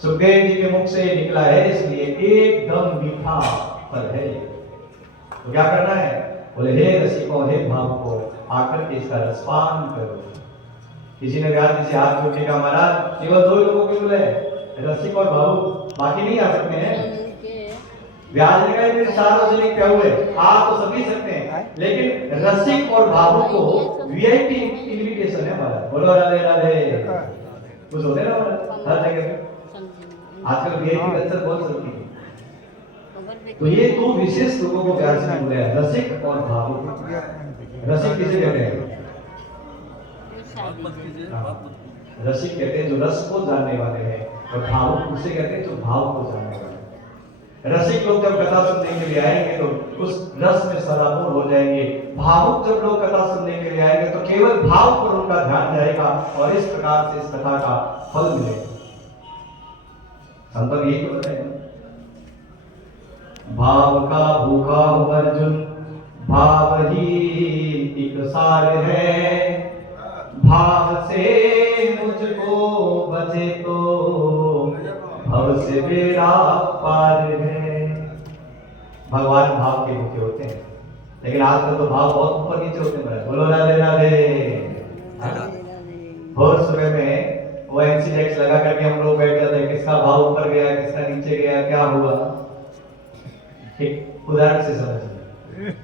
सुखदेव जी के मुख से निकला है, इसलिए एकदम मीठा फल है। तो क्या करना है? बोले हे रसिकों, हे भावुकों, आकर के इसका रसपान करो। किसी ने व्यास जी से हाथ जोड़ के कहा, महाराज केवल 2 लोगों के बोले रसिक और भावुक, बाकी नहीं आ सकते हैं। व्यास ने कहा मेरे चारों से क्या हुए, आ तो सभी सकते हैं, लेकिन रसिक और भावुक को वीआईपी इनविटेशन है हमारा। बोलो राधे राधे। कुछ होते ना हर जगह आजकल वीआईपी कल्चर बहुत चलती है। तो ये 2 विशेष लोगों को व्यास जी बोले हैं, रसिक और भावुक। रसिक किसे कहते हैं? रसिक कहते हैं जो रस को जानने वाले हैं, और भावुक उसे कहते हैं जो भाव को जानने वाले हैं। रसिक लोग जब कथा सुनने के लिए आएंगे तो उस रस में सराबोर हो जाएंगे। भावुक जब लोग कथा सुनने के लिए आएंगे तो केवल भाव पर उनका ध्यान जाएगा, और इस प्रकार से इस कथा का फल मिलेगा। संत यही बोल रहे हैं, भाव का भूखा हूं अर्जुन, भाव ही एक सार है, भाव से मुझको बचे तो भव से बेड़ा पार है। भगवान भाव के भूखे होते हैं, लेकिन आजकल तो भाव बहुत ऊपर नीचे होते हैं। बोलो राधे राधे। और सुबह में वो एनसीडेक्स लगा करके हम लोग बैठ जाते हैं, किसका भाव ऊपर गया, किसका नीचे गया, क्या हुआ। एक उदाहरण से समझिए।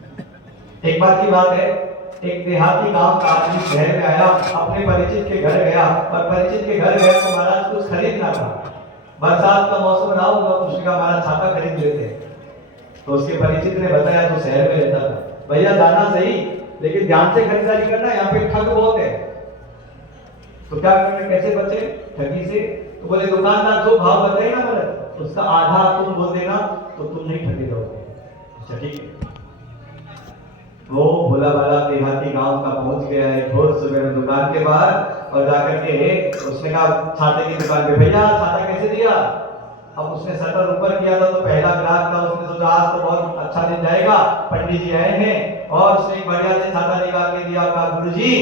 एक बार की बात है, एक देहाती गांव का आदमी शहर में आया, अपने परिचित के घर गया, और परिचित के घर गया तो महाराज कुछ खरीदना था। बरसात का मौसम रहा होगा, उसने कहा महाराज छाता खरीद लेते हैं। तो उसके परिचित ने बताया, तो शहर में रहता था, भैया जाना सही, लेकिन ध्यान से खरीदारी करना, यहाँ पे ठग बहुत है। तो क्या करना, कैसे बचे ठगी से? तो बोले दुकानदार जो भाव बताए ना महाराज, उसका आधा तुम बोल देना तो तुम नहीं ठगे जाओगे। अच्छा ठीक है। वो भोला भाला देहाती गांव का पहुंच गया है भोर सुबह में दुकान के बाहर, और जाकर के उसने कहा छाते की दुकान पे, भैया छाता कैसे दिया? अब उसने शटर ऊपर किया था तो पहला ग्राहक था, उसने सोचा आज तो बहुत अच्छा दिन जाएगा, पंडित जी आए हैं, और उसने एक बढ़िया से छाता निकाल के दिया, कहा गुरुजी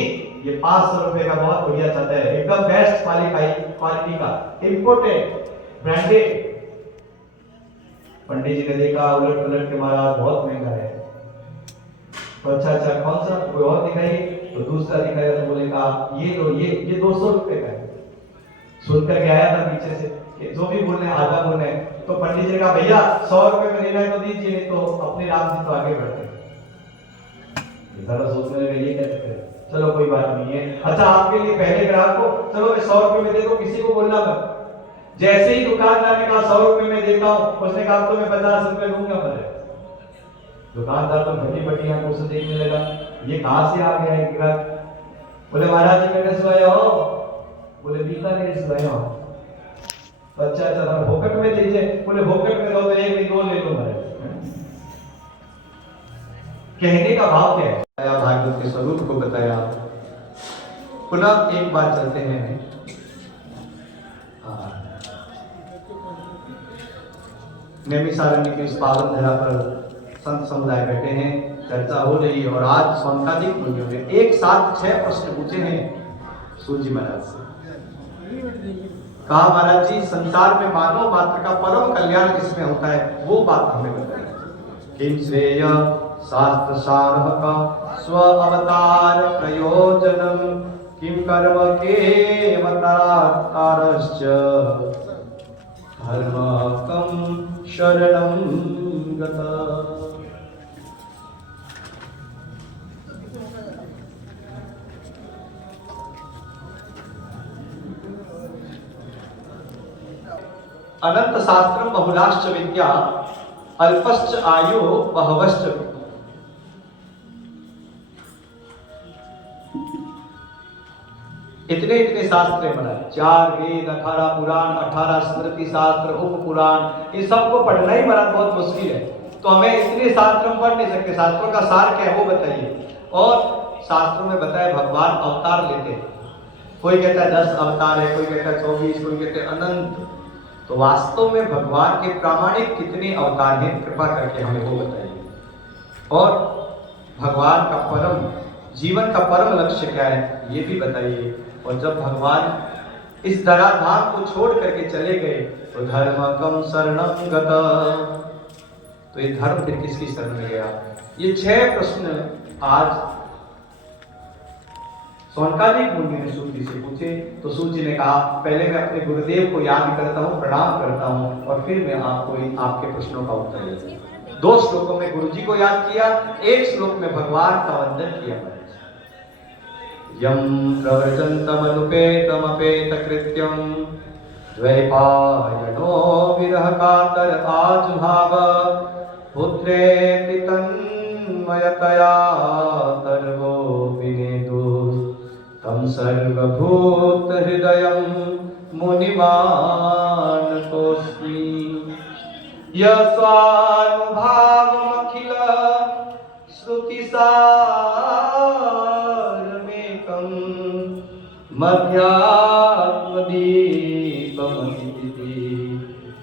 ये 500 रुपए का बहुत बढ़िया छाता है, एकदम बेस्ट क्वालिटी का, इंपोर्टेड ब्रांडेड। पंडित जी ने देखा, उलट पलट के मारा, बहुत महंगा है। तो अच्छा कौन सा, कोई और दिखाइए? तो दूसरा दिखाया, तो बोले कहा ये लो, ये 200 रुपए का है। सुनकर के आया था पीछे से कि जो भी बोल रहे हैं आधा बोल रहे हैं। तो पंडित जी ने कहा भैया 100 रुपए में लेना है तो दीजिए, नहीं तो अपने राम जी तो आगे बढ़ते हैं। जरा सोचने लगे ये क्या चक्कर है, चलो कोई बात नहीं है। अच्छा आपके लिए पहले ग्राहक को चलो मैं 100 रुपए में दे दो, किसी को बोलना मत। जैसे ही दुकानदार ने कहा 100 रुपए में देता हूं, उसने कहा तो मैं 50 रुपए दूंगा। बोले दुकानदार तो घटी बटी आंखों से देखने लगा, ये कहां से आ गया है ग्राहक? बोले महाराज जी मैंने सुनाया हो। बोले बीकानेर से लाया हो। अच्छा भोकट में दीजिए। बोले भोकट में दो तो एक नहीं 2 ले लो महाराज। कहने का भाव क्या है? भागवत के स्वरूप को बताया। पुनः एक बार चलते हैं, नैमिषारण्य के इस पावन धरा पर संत समुदाय बैठे हैं, चर्चा हो रही है, और आज सौनकादिक मुनियों ने एक साथ 6 प्रश्न पूछे हैं सूत जी महाराज से। कहा महाराज जी संसार में मानव मात्र का परम कल्याण किसमें होता है, वो बात हमें बताइए। किम श्रेय शास्त्र सारः का स्व अवतार प्रयोजनम, किम कर्म के अवतारश्च धर्मकम शरणं गतः। अनंत शास्त्रम बहुलाश्च विद्या, अल्पश्च आयु बहवश्च। इतने इतने शास्त्र बनाए, 4 वेद, 18 पुराण, 18 स्मृति शास्त्र, उप पुराण, इन सबको पढ़ना ही बड़ा बहुत मुश्किल है। तो हमें इतने शास्त्र हम पढ़ नहीं सकते। शास्त्रों का सार क्या है वो बताइए। और शास्त्रों में बताया भगवान अवतार लेते हैं। कोई कहता है 10 अवतार है, कोई कहता है 24, कोई कहते हैं अनंत। तो वास्तव में भगवान के प्रामाणिक कितने अवतार हैं, कृपा करके हमें वो बताइए। और भगवान का परम जीवन का परम लक्ष्य क्या है ये भी बताइए। और जब भगवान इस धराधाम को छोड़ करके चले गए तो धर्मकम शरणम गता, तो ये धर्म फिर किसकी शरण में गया? ये 6 प्रश्न आज सोनकालिक मुनि ने सूत जी से पूछे। तो सूत जी ने कहा पहले मैं अपने गुरुदेव को याद करता हूँ, प्रणाम करता हूँ और फिर मैं आपको आपके प्रश्नों का उत्तर देता हूँ। 2 श्लोकों में गुरु जी को याद किया, 1 श्लोक में भगवान का वंदन किया। यम प्रव्रजन्तमनुपेतमपेत कृत्यम द्वैपायनो विरह कातर आजुहाव पुत्रेति तन्मयतया सर्वो विनेदु तम सर्वभूत हृदयं मुनिमानतोऽस्मि यस्वानुभावमखिल श्रुतिसारमेकं मध्यात्मदीपमतिथि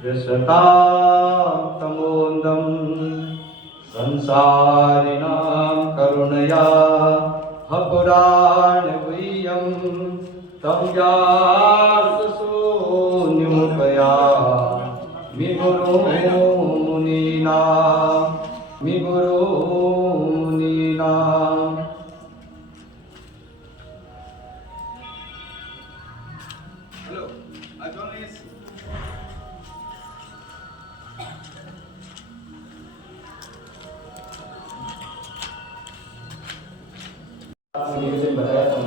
रसतां तमोन्दं संसारिणां करुणया पुराणवीयं तं व्याससूनुमुपया मिगुरो मुनीना मिगुरो मुनीना। हेलो अजोनिस बताया था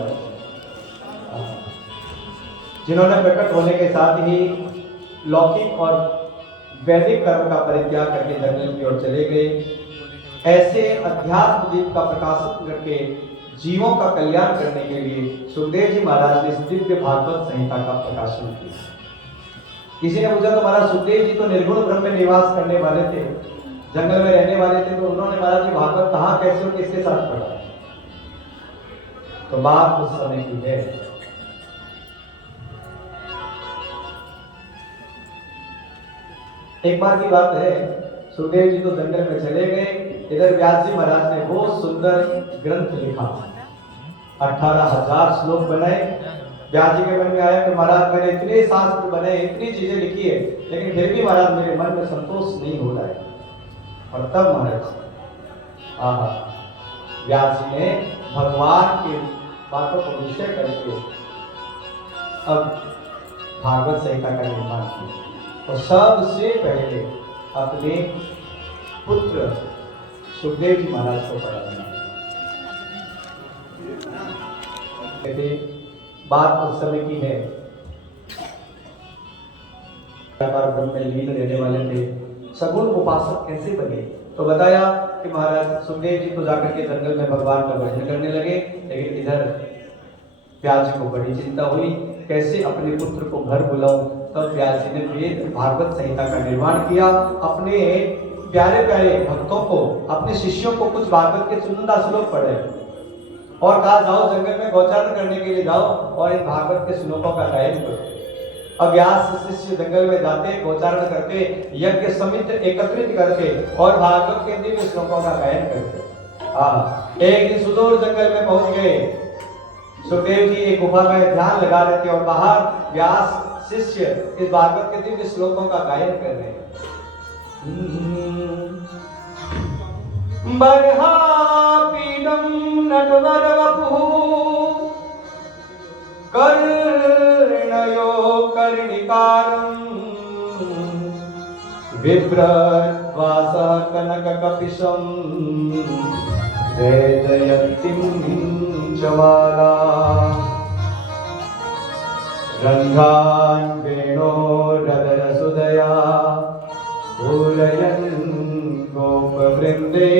जिन्होंने प्रकट होने के साथ ही लौकिक और वैदिक कर्म का परित्याग करके जंगल की ओर चले गए, ऐसे अध्यात्म दीप का प्रकाशन करके जीवों का कल्याण करने के लिए सुखदेव जी महाराज ने दिव्य भागवत संहिता का प्रकाशन किया। किसी ने पूछा तो महाराज सुखदेव जी तो निर्गुण ब्रह्म में निवास करने वाले थे, जंगल में रहने वाले थे, तो उन्होंने महाराज जी भागवत कहाँ कैसे और किसके साथ पढ़ा? तो बात उस समय की है। एक बार की बात है, सुखदेव जी तो जंगल में चले गए, इधर व्यास जी महाराज ने बहुत सुंदर ग्रंथ लिखा, 18,000 श्लोक बनाए। व्यास जी के मन में आया कि महाराज मैंने इतने शास्त्र बनाए, इतनी चीजें लिखी है, लेकिन फिर भी महाराज मेरे मन में संतोष नहीं हो रहा है। और तब महाराज व्यास जी ने भगवान के बातों को विषय करके अब भागवत संहिता का निर्माण किया। और सबसे पहले अपने पुत्र सुखदेव जी महाराज को पढ़ाना। बात उस समय की है, ब्रह्म में लीन रहने वाले थे, सगुण उपासक कैसे बने? तो बताया कि महाराज सुखदेव जी तो जाकर के जंगल में भगवान का भजन करने लगे, लेकिन इधर व्यास जी को बड़ी चिंता हुई, कैसे अपने पुत्र को घर बुलाऊं। तब व्यास जी ने वेद भागवत संहिता का निर्माण किया। अपने प्यारे प्यारे भक्तों को, अपने शिष्यों को कुछ भागवत के चुनिंदा श्लोक पढ़े और कहा जाओ जंगल में गोचारण करने के लिए जाओ और इन भागवत के श्लोकों का गायन करो। अब व्यास शिष्य जंगल में जाते, गोचारण करते, यज्ञ समिति एकत्रित करते और भागवत के दिव्य श्लोकों का गायन करते। एक दिन सुदूर जंगल में पहुंच गए। सुखदेव जी एक गुफा में ध्यान लगा रहे थे और बाहर व्यास शिष्य इस भागवत के दिव्य श्लोकों का गायन कर रहे हैं। बर्हापीडं नटवर वपुः कर्णयो कर्णिकारं बिभ्रद्वासः कनककपिशं वेदयन्तीं ज्वाला रंगान् वेणोरदरसुदया पूरयन् गोपवृन्दे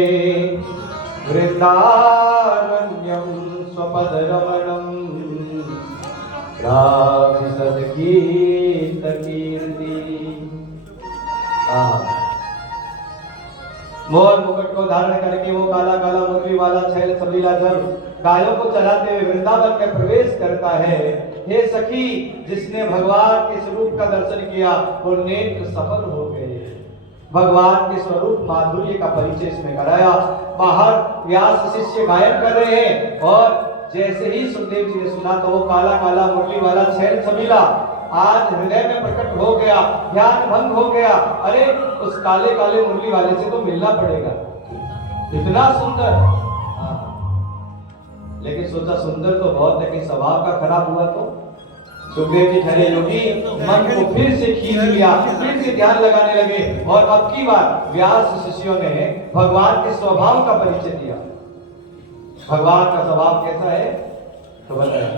वृन्दारण्यं स्वपदरमणं प्राविशद्गीतकीर्ति। मोर मुकुट को धारण करके वो काला काला मुरली वाला छैल सबीला जब गायों को चराते हुए वृंदावन में प्रवेश करता है। हे सखी, जिसने भगवान के स्वरूप का दर्शन किया वो नेत्र सफल हो गए। भगवान के स्वरूप माधुर्य का परिचय इसमें कराया। बाहर व्यास शिष्य गायन कर रहे हैं और जैसे ही सुखदेव जी ने सुना तो वो काला काला मुरली वाला छैल सबीला आज हृदय में प्रकट हो गया, ध्यान भंग हो गया। अरे उस काले काले मुरली वाले से तो मिलना पड़ेगा, इतना सुंदर। हाँ, लेकिन सोचा सुंदर तो बहुत है, कि स्वभाव का खराब हुआ तो। सुखदेव जी ठहरे योगी, मन को फिर से खींच लिया, फिर से ध्यान लगाने लगे, और अब की बार व्यास शिष्यों ने भगवान के स्वभाव का परिचय दिया। भगवान का स्वभाव कैसा है तो बताया,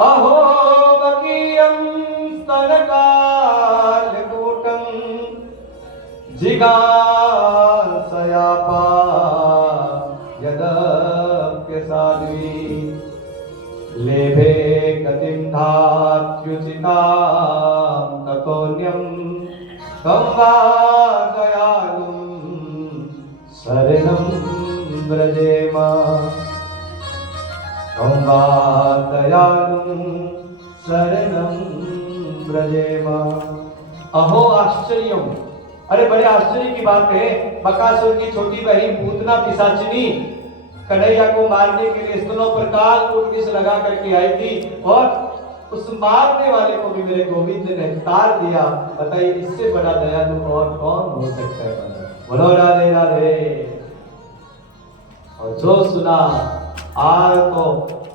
अहो बकीयम स्तनकालकूटम जिगांसयापा यदप्य साध्वी लेभे गतिं धात्युचितां ततोऽन्यं तं वा दयालुं शरणं व्रजेम, तं वा दयालुं शरणं व्रजेम। अहो आश्चर्यम, अरे बड़े आश्चर्य की बात है, बकासुर की छोटी बहन पूतना पिशाचिनी कन्हैया को मारने के लिए स्तनों पर काल कूट विष लगा करके आई थी, और उस मारने वाले को भी मेरे गोविंद ने तार दिया। बताइए इससे बड़ा दयालु और कौन हो सकता है? बोलो राधे राधे। और जो सुना, आज तो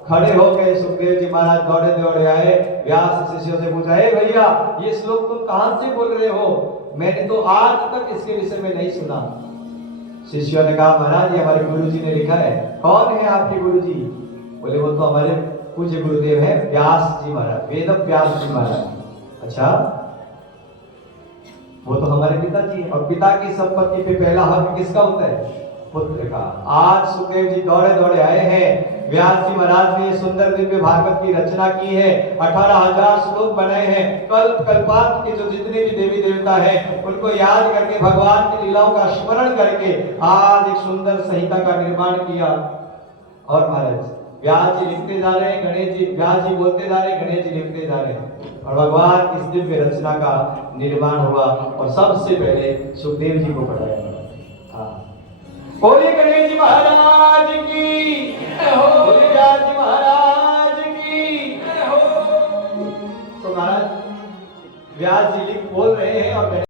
खड़े हो गए सुखदेव जी महाराज, दौड़े दौड़े आए, व्यास शिष्यों से पूछा, हे भैया ये श्लोक तुम कहां से बोल रहे हो? मैंने तो आज तक इसके विषय में नहीं सुना। शिष्यों ने कहा, महाराज ये हमारे गुरुजी ने लिखा है। कौन है आपके गुरुजी? बोले वो तो हमारे पूज्य गुरुदेव है व्यास जी महाराज, वेद व्यास जी महाराज। अच्छा, वो तो हमारे पिताजी है, और पिता की संपत्ति पे पहला हक किसका होता है? पुत्र का। आज सुखदेव जी दौड़े दौड़े आए हैं, व्यास जी महाराज ने सुंदर दिव्य भागवत की रचना की है, 18,000 श्लोक बनाए हैं। कल्प कल्पांत के जो जितने भी देवी देवता हैं उनको याद करके, भगवान की लीलाओं का स्मरण करके आज एक सुंदर संहिता का निर्माण किया। और महाराज व्यास जी लिखते जा रहे हैं, गणेश जी, व्यास जी बोलते जा रहे हैं, गणेश जी लिखते जा रहे हैं, और भगवान की इस दिव्य रचना का निर्माण हुआ, और सबसे पहले सुखदेव जी को पढ़ाया। हाँ, बोले गणेश जी महाराज की, बोले व्यास जी महाराज की। तो महाराज व्यास जी बोल रहे हैं और